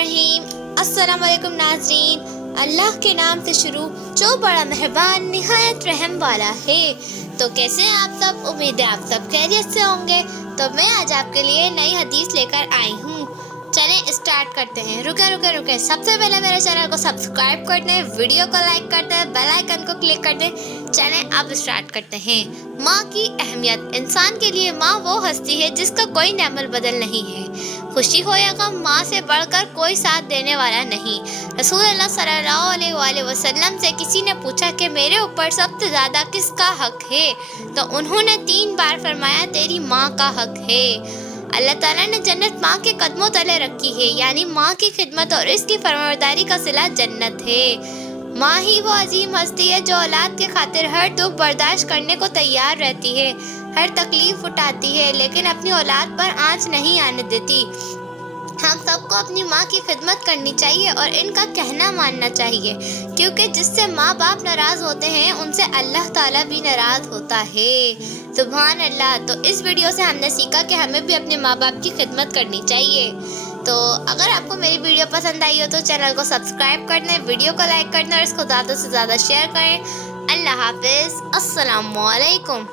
बिस्मिल्लाहिर्रहमानिर्रहीम। अस्सलाम वालेकुम नाज़रीन, अल्लाह के नाम से शुरू जो बड़ा मेहरबान निहायत रहम वाला है। तो कैसे हैं आप सब? उम्मीद है आप सब खैरियत से होंगे। तो मैं आज आपके लिए नई हदीस लेकर आई हूँ। चलें स्टार्ट करते हैं। रुके सबसे पहले मेरे चैनल को सब्सक्राइब कर दें, वीडियो को लाइक कर दें, बेल आइकन को क्लिक कर दें। चलें अब स्टार्ट करते हैं। माँ की अहमियत। इंसान के लिए माँ वो हस्ती है जिसका कोई नेमल बदल नहीं है। खुशी हो या गम, माँ से बढ़कर कोई साथ देने वाला नहीं। रसूल अल्लाह सल्लल्लाहु अलैहि वसल्लम से किसी ने पूछा कि मेरे ऊपर सबसे ज़्यादा किसका हक है, तो उन्होंने 3 बार फरमाया तेरी माँ का हक है। अल्लाह ताला ने जन्नत माँ के कदमों तले रखी है, यानी माँ की खिदमत और इसकी फरमाबरदारी का सिला जन्नत है। माँ ही वो अजीम हस्ती है जो औलाद के खातिर हर दुख बर्दाश्त करने को तैयार रहती है, हर तकलीफ उठाती है, लेकिन अपनी औलाद पर आँच नहीं आने देती। हम सबको अपनी माँ की खिदमत करनी चाहिए और इनका कहना मानना चाहिए, क्योंकि जिससे माँ बाप नाराज़ होते हैं उनसे अल्लाह ताला भी नाराज़ होता है। सुभान अल्लाह। तो इस वीडियो से हमने सीखा कि हमें भी अपने माँ बाप की खिदमत करनी चाहिए। तो अगर आपको मेरी वीडियो पसंद आई हो तो चैनल को सब्सक्राइब कर दें, वीडियो को लाइक कर दें और इसको ज़्यादा से ज़्यादा शेयर करें। अल्लाह हाफिज़। अस्सलामु अलैकुम।